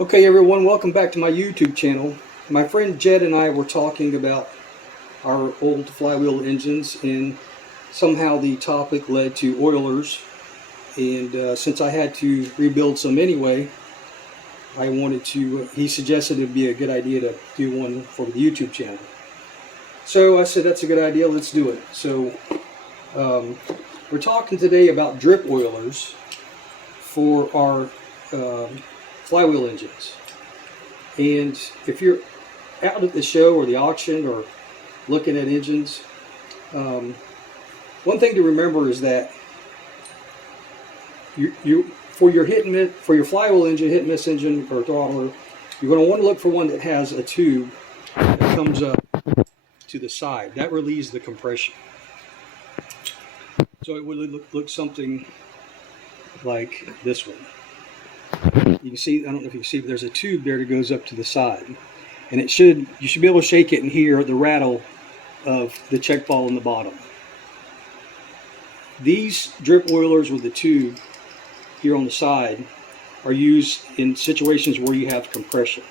Okay everyone, welcome back to my YouTube channel. My friend Jed and I were talking about our old flywheel engines, and somehow the topic led to oilers, and since I had to rebuild some anyway, he suggested it'd be a good idea to do one for the YouTube channel. So I said that's a good idea, let's do it. So we're talking today about drip oilers for our flywheel engines. And if you're out at the show or the auction or looking at engines, one thing to remember is that for your flywheel engine, hit and miss engine or throttler, you're going to want to look for one that has a tube that comes up to the side. That relieves the compression. So it would look something like this one. You can see, I don't know if you can see, but there's a tube there that goes up to the side. And you should be able to shake it and hear the rattle of the check ball in the bottom. These drip oilers with the tube here on the side are used in situations where you have compression.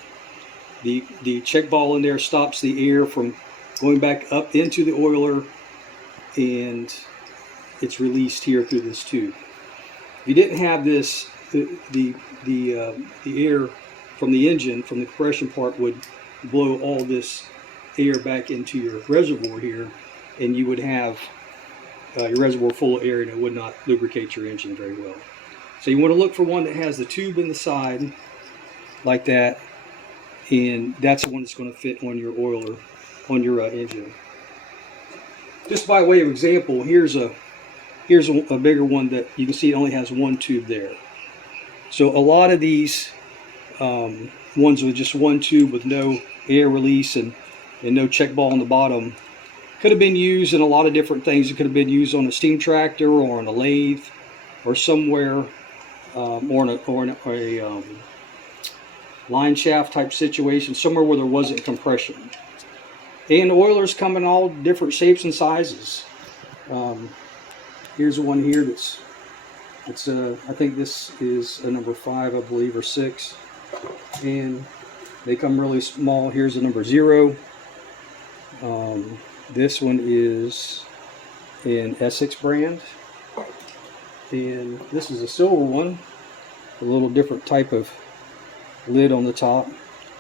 The check ball in there stops the air from going back up into the oiler, and it's released here through this tube. If you didn't have this, the air from the engine, from the compression part, would blow all this air back into your reservoir here, and you would have your reservoir full of air, and it would not lubricate your engine very well. So you want to look for one that has the tube in the side like that, and that's the one that's going to fit on your oiler, on your engine. Just by way of example, here's a bigger one that you can see it only has one tube there. So a lot of these ones with just one tube with no air release and no check ball on the bottom could have been used in a lot of different things. It could have been used on a steam tractor or on a lathe or somewhere, or in a line shaft type situation, somewhere where there wasn't compression. And oilers come in all different shapes and sizes. Here's one here I think this is a number 5, I believe, or 6, and they come really small. Here's a number 0. This one is an Essex brand, and this is a silver one, a little different type of lid on the top.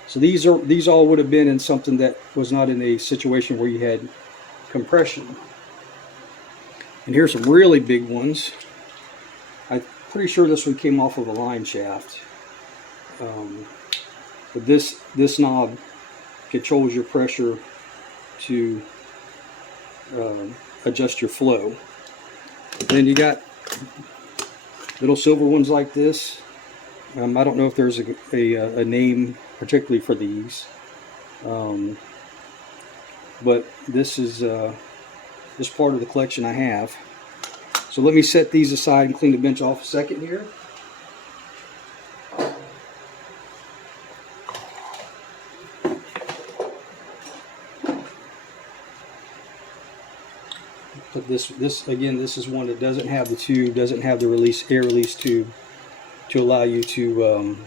So these all would have been in something that was not in a situation where you had compression. And here's some really big ones. I'm pretty sure this one came off of a line shaft. But this knob controls your pressure to adjust your flow. Then you got little silver ones like this. I don't know if there's a name particularly for these, but this is just part of the collection I have. So let me set these aside and clean the bench off a second here. But this again, this is one that doesn't have the tube, doesn't have the air release tube to allow you to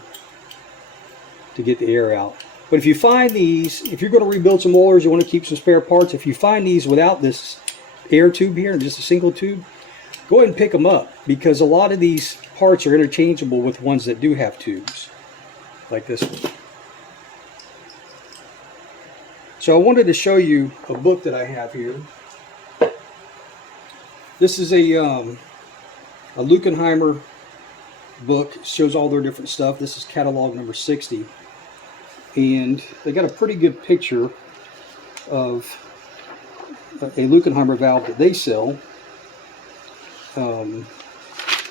get the air out. But if you find these, if you're going to rebuild some oilers, you want to keep some spare parts, if you find these without this air tube here, just a single tube, go ahead and pick them up, because a lot of these parts are interchangeable with ones that do have tubes, like this one. So I wanted to show you a book that I have here. This is a Lueckenheimer book. It shows all their different stuff. This is catalog number 60. And they got a pretty good picture of a Lueckenheimer valve that they sell. And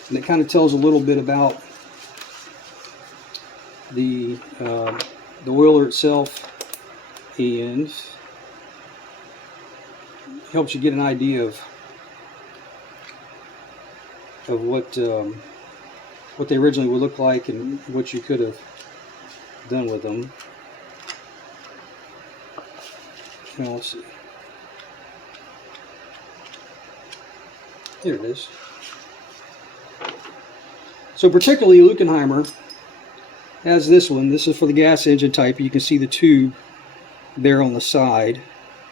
it kind of tells a little bit about the oiler itself, and helps you get an idea of what they originally would look like and what you could have done with them. Now let's see. Here it is. So particularly Lueckenheimer has this one. This is for the gas engine type. You can see the tube there on the side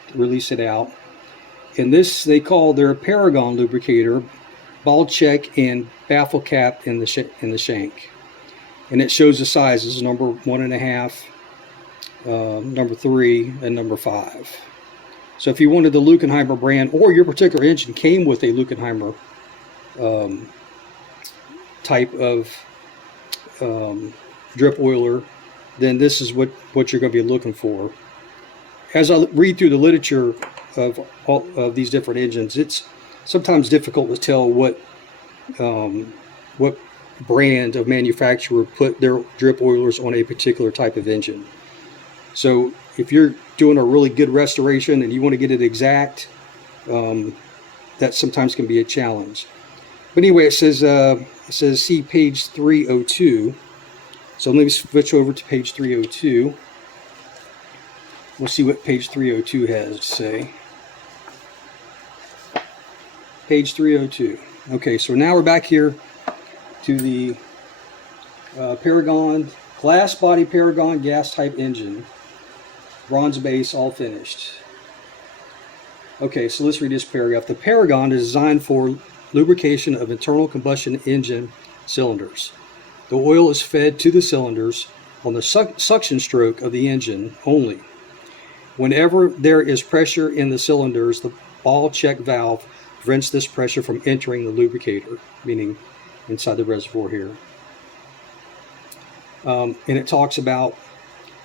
to release it out. And this they call their Paragon lubricator, ball check and baffle cap in the shank. And it shows the sizes, number 1.5, number 3, and number 5. So if you wanted the Luckenheimer brand, or your particular engine came with a Luckenheimer type of drip oiler, then this is what you're going to be looking for. As I read through the literature of all of these different engines, it's sometimes difficult to tell what brand of manufacturer put their drip oilers on a particular type of engine. So if you're doing a really good restoration and you want to get it exact, that sometimes can be a challenge. But anyway, it says see page 302. So let me switch over to page 302. We'll see what page 302 has to say. Page 302. Okay, so now we're back here to the Paragon, glass body Paragon gas type engine, bronze base, all finished. Okay, so let's read this paragraph. The Paragon is designed for lubrication of internal combustion engine cylinders. The oil is fed to the cylinders on the suction stroke of the engine only. Whenever there is pressure in the cylinders, the ball check valve prevents this pressure from entering the lubricator, meaning inside the reservoir here. And it talks about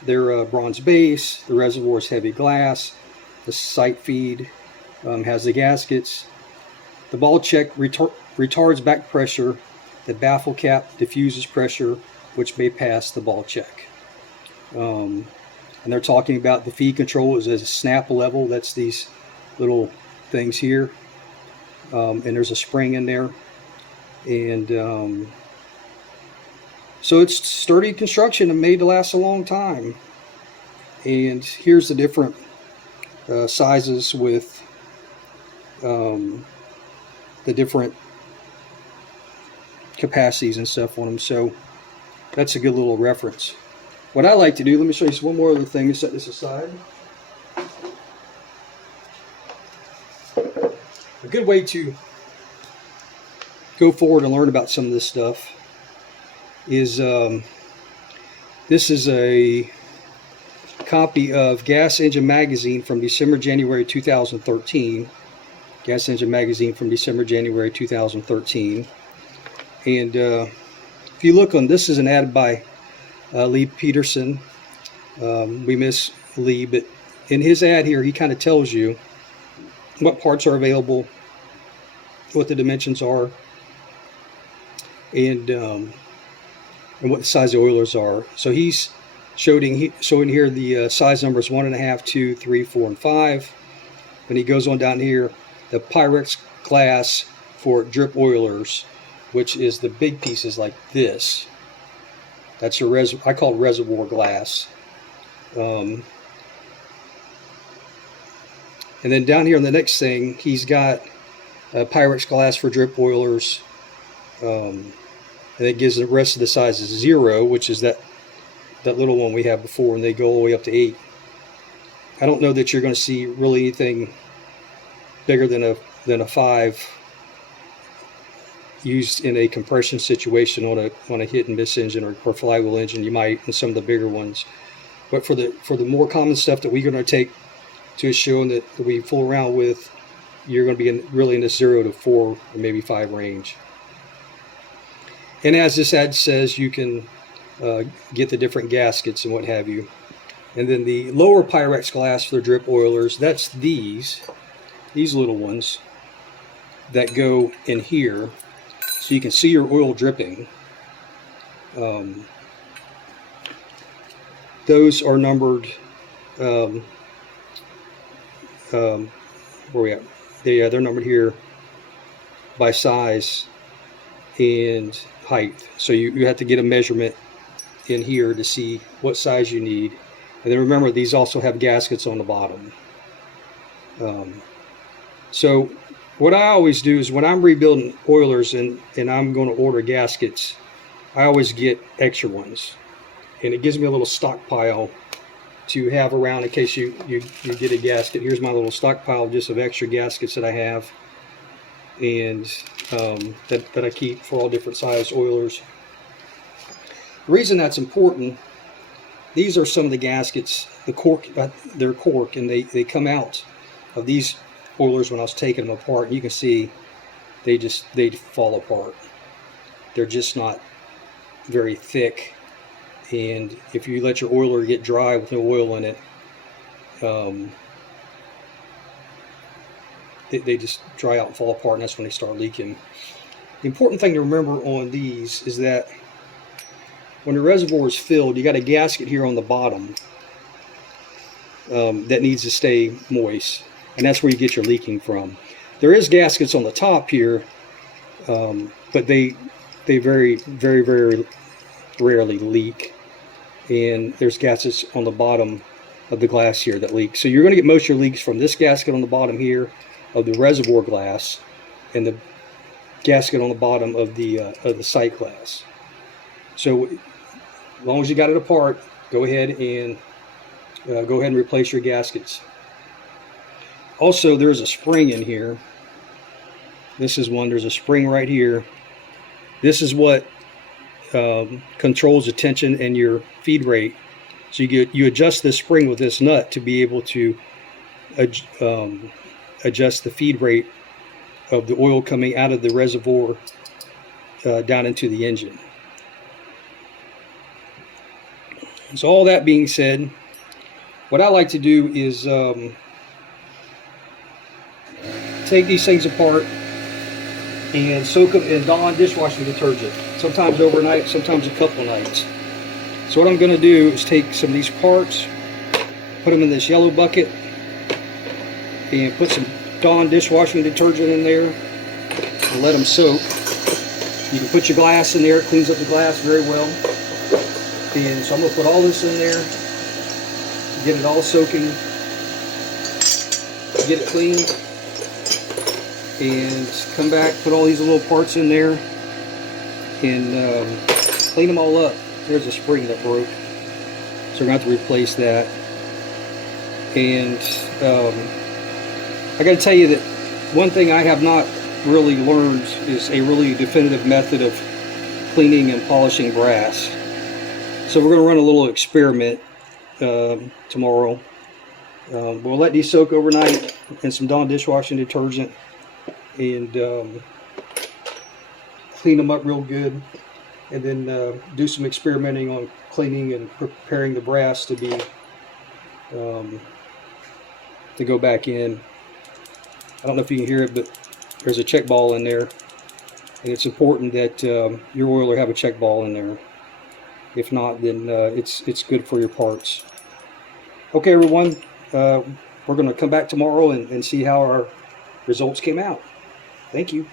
their bronze base, the reservoir is heavy glass, the sight feed has the gaskets, the ball check retards back pressure, the baffle cap diffuses pressure, which may pass the ball check. And they're talking about the feed control is at a snap level. That's these little things here. And there's a spring in there. And so it's sturdy construction and made to last a long time. And here's the different sizes with the different capacities and stuff on them. So that's a good little reference. What I like to do, let me show you one more other thing to set this aside. A good way to go forward and learn about some of this stuff is this is a copy of Gas Engine Magazine from January 2013. Gas Engine Magazine from January 2013. And if you look on, this is an ad by Lee Peterson. We miss Lee, but in his ad here, he kind of tells you what parts are available, what the dimensions are, and what the size of the oilers are. So he's showing here the size numbers 1.5, 2, 3, 4, and 5. And he goes on down here, the Pyrex glass for drip oilers, which is the big pieces like this. That's I call it reservoir glass. And then down here on the next thing, he's got Pyrex glass for drip oilers. And it gives the rest of the sizes 0, which is that little one we had before, and they go all the way up to 8. I don't know that you're going to see really anything bigger than a 5 used in a compression situation on a hit and miss engine or flywheel engine. You might in some of the bigger ones, but for the more common stuff that we're going to take to a show and that we fool around with, you're going to be really in the 0 to 4 or maybe 5 range. And as this ad says, you can get the different gaskets and what have you. And then the lower Pyrex glass for the drip oilers, that's these little ones that go in here, so you can see your oil dripping. Those are numbered, where we at? They're numbered here by size and height. So you have to get a measurement in here to see what size you need. And then remember, these also have gaskets on the bottom. So what I always do is when I'm rebuilding oilers and I'm going to order gaskets, I always get extra ones. and it gives me a little stockpile to have around in case you get a gasket. Here's my little stockpile just of extra gaskets that I have, and that I keep for all different size oilers. The reason that's important, these are some of the gaskets, the cork, they're cork, and they come out of these oilers when I was taking them apart, and you can see they fall apart. They're just not very thick, and if you let your oiler get dry with no oil in it, they just dry out and fall apart, and that's when they start leaking. The important thing to remember on these is that when the reservoir is filled, you got a gasket here on the bottom that needs to stay moist, and that's where you get your leaking from. There is gaskets on the top here, but they very rarely leak, and there's gaskets on the bottom of the glass here that leak. So you're going to get most of your leaks from this gasket on the bottom here of the reservoir glass, and the gasket on the bottom of the sight glass. So as long as you got it apart, go ahead and replace your gaskets. Also, there's a spring in here. This is one. There's a spring right here. This is what controls the tension and your feed rate. So you adjust this spring with this nut to be able to adjust the feed rate of the oil coming out of the reservoir down into the engine. So all that being said, what I like to do is take these things apart and soak them in Dawn dishwashing detergent. Sometimes overnight, sometimes a couple nights. So what I'm going to do is take some of these parts, put them in this yellow bucket, and put some Dawn dishwashing detergent in there and let them soak. You can put your glass in there. It cleans up the glass very well. And so I'm going to put all this in there, get it all soaking, get it clean, and come back, put all these little parts in there, and clean them all up. There's a spring that broke, so we're going to have to replace that. And I got to tell you that one thing I have not really learned is a really definitive method of cleaning and polishing brass. So we're going to run a little experiment tomorrow. We'll let these soak overnight in some Dawn dishwashing detergent and clean them up real good, and then do some experimenting on cleaning and preparing the brass to be to go back in. I don't know if you can hear it, but there's a check ball in there, and it's important that your oiler have a check ball in there. If not, then it's good for your parts. Okay, everyone, we're going to come back tomorrow and see how our results came out. Thank you.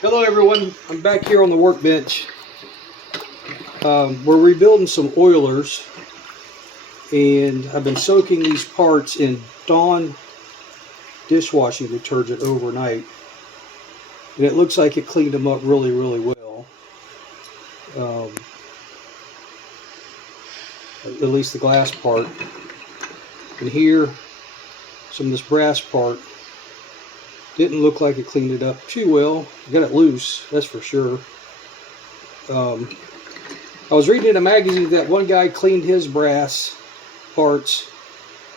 Hello, everyone. I'm back here on the workbench. We're rebuilding some oilers, and I've been soaking these parts in Dawn dishwashing detergent overnight, and it looks like it cleaned them up really well. At least the glass part, and here some of this brass part didn't look like it cleaned it up too well. Got it loose, that's for sure. I was reading in a magazine that one guy cleaned his brass parts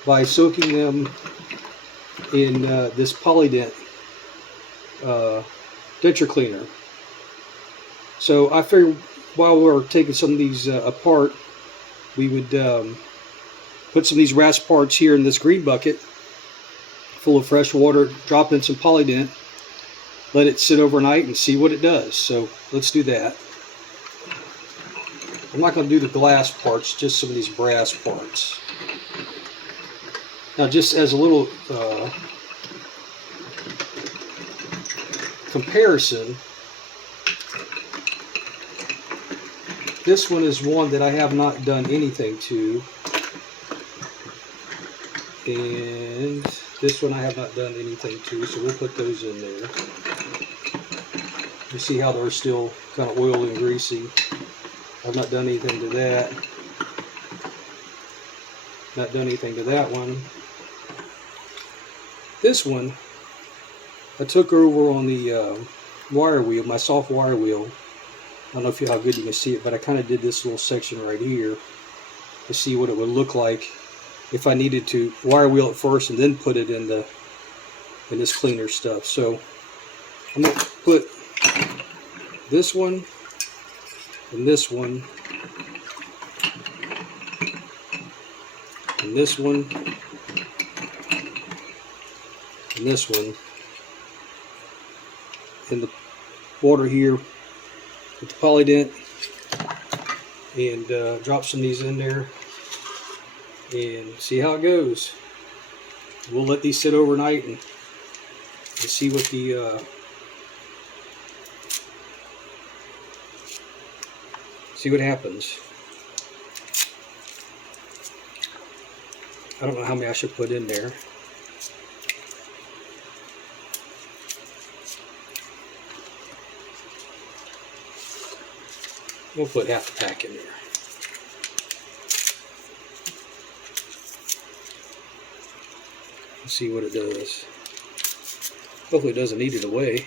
by soaking them in this Polydent denture cleaner. So I figured while we're taking some of these apart, we would put some of these brass parts here in this green bucket full of fresh water, drop in some Polydent, let it sit overnight and see what it does. So let's do that. I'm not going to do the glass parts, just some of these brass parts. Now, just as a little comparison, this one is one that I have not done anything to, and this one I have not done anything to, so we'll put those in there. You see how they're still kind of oily and greasy. I've not done anything to that. Not done anything to that one. This one, I took over on the wire wheel, my soft wire wheel. I don't know how good you can see it, but I kind of did this little section right here to see what it would look like if I needed to wire wheel it first and then put it in this cleaner stuff. So I'm going to put this one and this one and this one and this one in the water here with the polydent, and drop some of these in there and see how it goes. We'll let these sit overnight and see what the see what happens. I don't know how many I should put in there. We'll put half the pack in there. Let's see what it does. Hopefully it doesn't eat it away.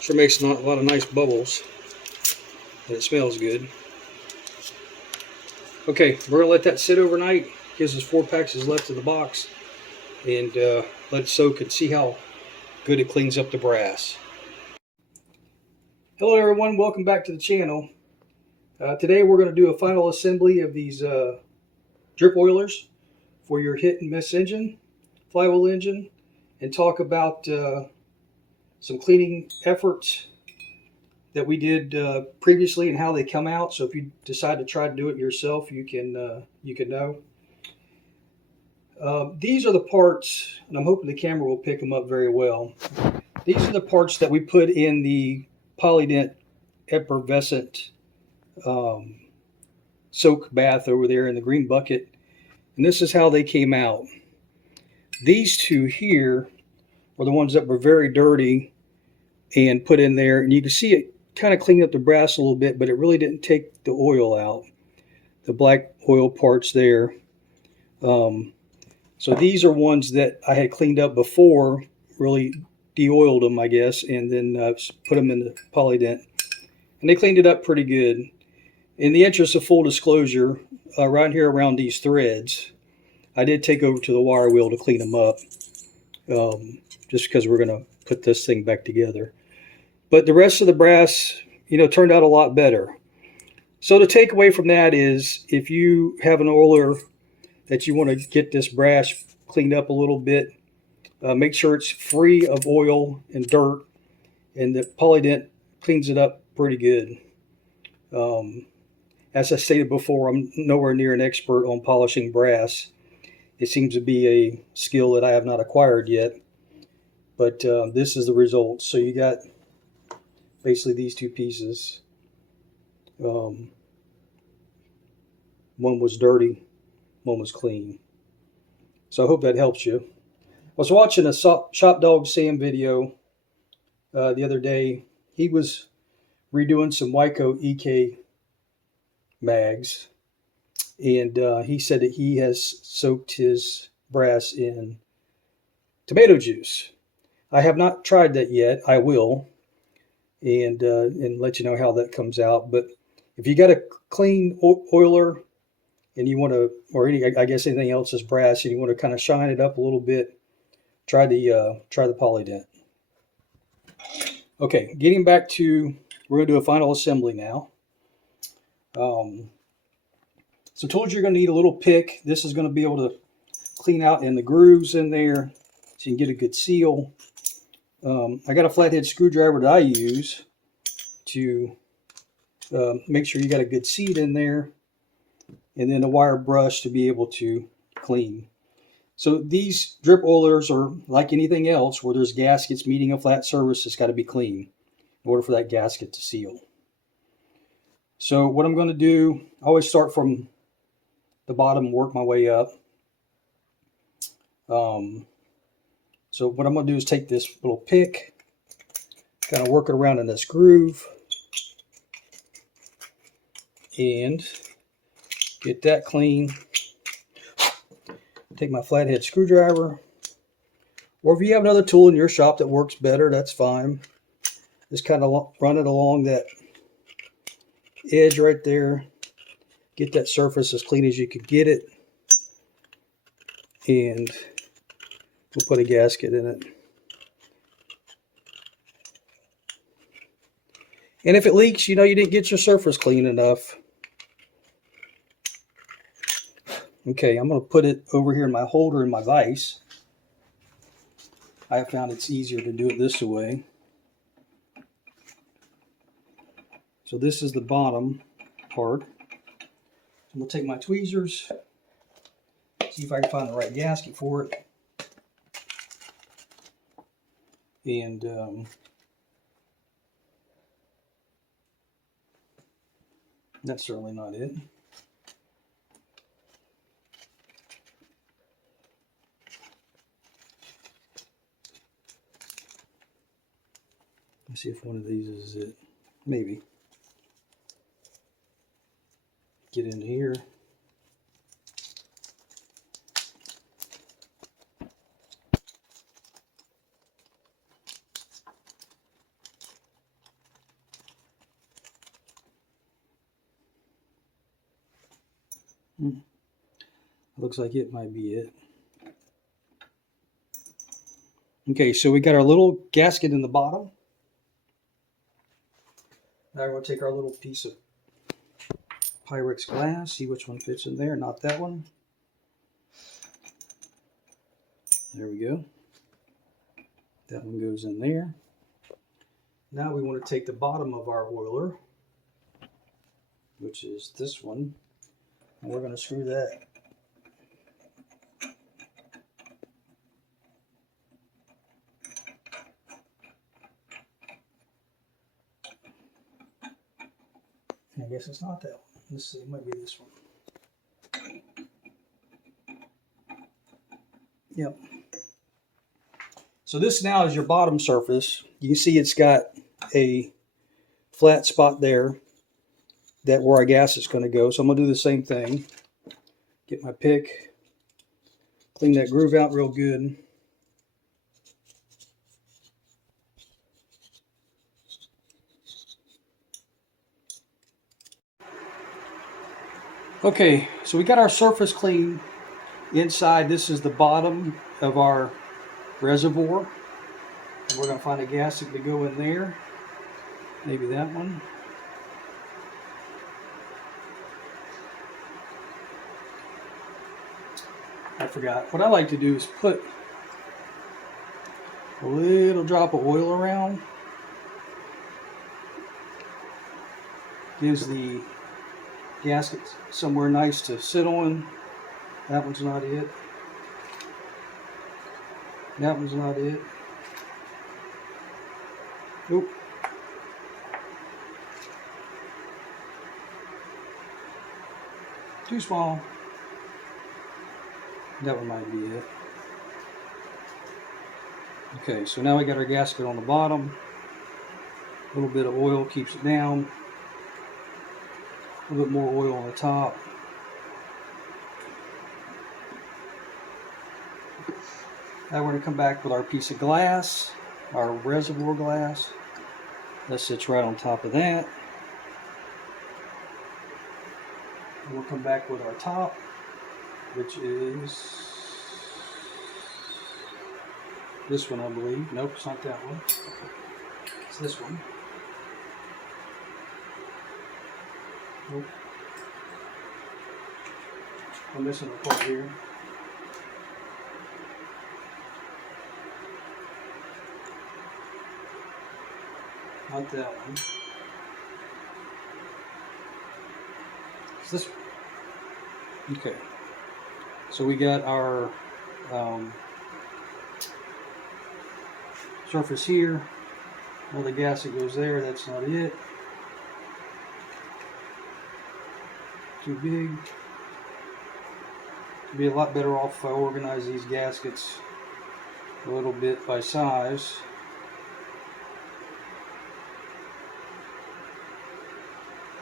Sure makes a lot of nice bubbles, and it smells good. Okay, we're going to let that sit overnight. Gives us 4 packs left in the box, and let it soak and see how good it cleans up the brass. Hello everyone, welcome back to the channel. Today we're going to do a final assembly of these drip oilers for your hit and miss engine, flywheel engine, and talk about some cleaning efforts that we did previously and how they come out. So if you decide to try to do it yourself, you can know. These are the parts, and I'm hoping the camera will pick them up very well. These are the parts that we put in the polydent effervescent soak bath over there in the green bucket, and this is how they came out. These two here are the ones that were very dirty and put in there, and you can see it kind of cleaned up the brass a little bit, but it really didn't take the oil out, the black oil parts there. So these are ones that I had cleaned up before, really de-oiled them, I guess, and then put them in the polydent, and they cleaned it up pretty good. In the interest of full disclosure, right here around these threads, I did take over to the wire wheel to clean them up, just because we're going to put this thing back together. But the rest of the brass, turned out a lot better. So the takeaway from that is, if you have an oiler that you want to get this brass cleaned up a little bit, make sure it's free of oil and dirt, and the polydent cleans it up pretty good. As I stated before, I'm nowhere near an expert on polishing brass. It seems to be a skill that I have not acquired yet, but this is the result. So you got basically these two pieces. One was dirty, one was clean. So I hope that helps you. I was watching a Shop Dog Sam video the other day. He was redoing some Wyco EK mags, and he said that he has soaked his brass in tomato juice. I have not tried that yet. I will, and let you know how that comes out. But if you got a clean oiler and you want to, or I guess anything else is brass, and you want to kind of shine it up a little bit, try the polydent. Okay, getting back to, we're going to do a final assembly now. So I told you you're going to need a little pick. This is going to be able to clean out in the grooves in there so you can get a good seal. I got a flathead screwdriver that I use to make sure you got a good seat in there, and then a wire brush to be able to clean. So these drip oilers are like anything else where there's gaskets meeting a flat surface. It's got to be clean in order for that gasket to seal. So what I'm going to do, I always start from the bottom and work my way up. So what I'm going to do is take this little pick, kind of work it around in this groove, and get that clean. Take my flathead screwdriver, or if you have another tool in your shop that works better, that's fine. Just kind of run it along that edge right there. Get that surface as clean as you could get it, and we'll put a gasket in it. And if it leaks, you know you didn't get your surface clean enough. Okay, I'm going to put it over here in my holder in my vise. I have found it's easier to do it this way. So this is the bottom part. I'm going to take my tweezers, see if I can find the right gasket for it. And that's certainly not it. Let's see if one of these is it. Maybe. Get in here. Looks like it might be it. Okay, so we got our little gasket in the bottom. Now we're going to take our little piece of Pyrex glass, see which one fits in there. Not that one. There we go. That one goes in there. Now we want to take the bottom of our oiler, which is this one, and we're going to screw that. I guess it's not that one. Let's see, it might be this one. Yep. So this now is your bottom surface. You can see it's got a flat spot there that where our gas is going to go. So I'm going to do the same thing. Get my pick, clean that groove out real good. Okay, so we got our surface clean inside. This is the bottom of our reservoir. And we're going to find a gasket to go in there. Maybe that one. I forgot. What I like to do is put a little drop of oil around. Gives the gasket somewhere nice to sit on. That one's not it. That one's not it. Nope. Too small. That one might be it. Okay, so now we got our gasket on the bottom. A little bit of oil keeps it down. A little bit more oil on the top. Now we're going to come back with our piece of glass, our reservoir glass. That sits right on top of that. And we'll come back with our top, which is this one, I believe. Nope, it's not that one. It's this one. Nope. I'm missing a part here. Not that one. It's this one. Okay. So we got our surface here. All the gasket goes there. That's not it. Too big. I'd be a lot better off if I organize these gaskets a little bit by size.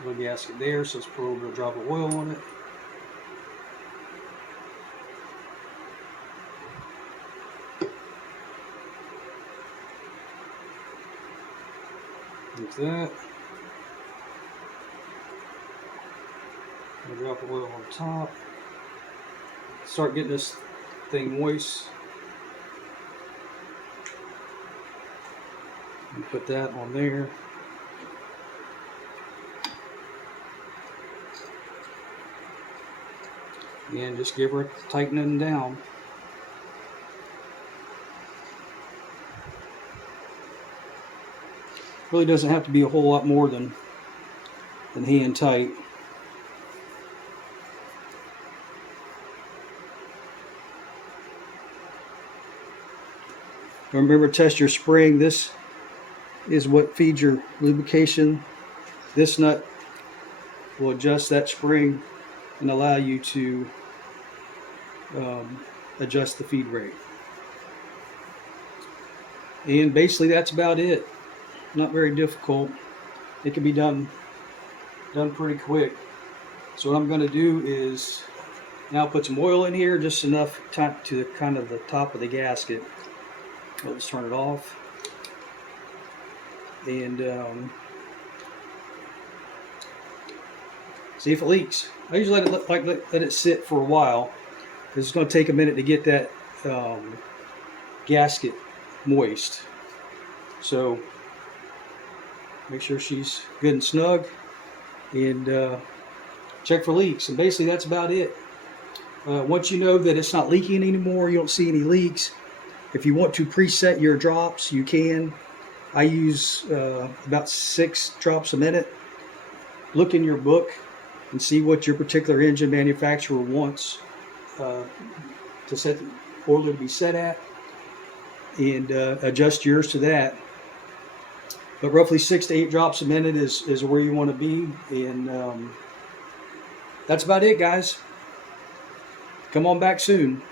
Little gasket there, so let's put a little bit of drop of oil on it. Like that. A drop of oil on top. Start getting this thing moist. And put that on there. And just give her a tightening down. Really doesn't have to be a whole lot more than hand tight. Remember, test your spring. This is what feeds your lubrication. This nut will adjust that spring and allow you to adjust the feed rate. And basically that's about it. Not very difficult. It can be done pretty quick. So what I'm going to do is now put some oil in here, just enough to kind of the top of the gasket. Let's turn it off. And see if it leaks. I usually let it sit for a while because it's going to take a minute to get that gasket moist. So make sure she's good and snug, and check for leaks. And basically that's about it. Once you know that it's not leaking anymore, you don't see any leaks, if you want to preset your drops, you can. I use about 6 drops a minute. Look in your book and see what your particular engine manufacturer wants to set the oiler to be set at, and adjust yours to that. But roughly 6 to 8 drops a minute is where you want to be, and that's about it, guys. Come on back soon.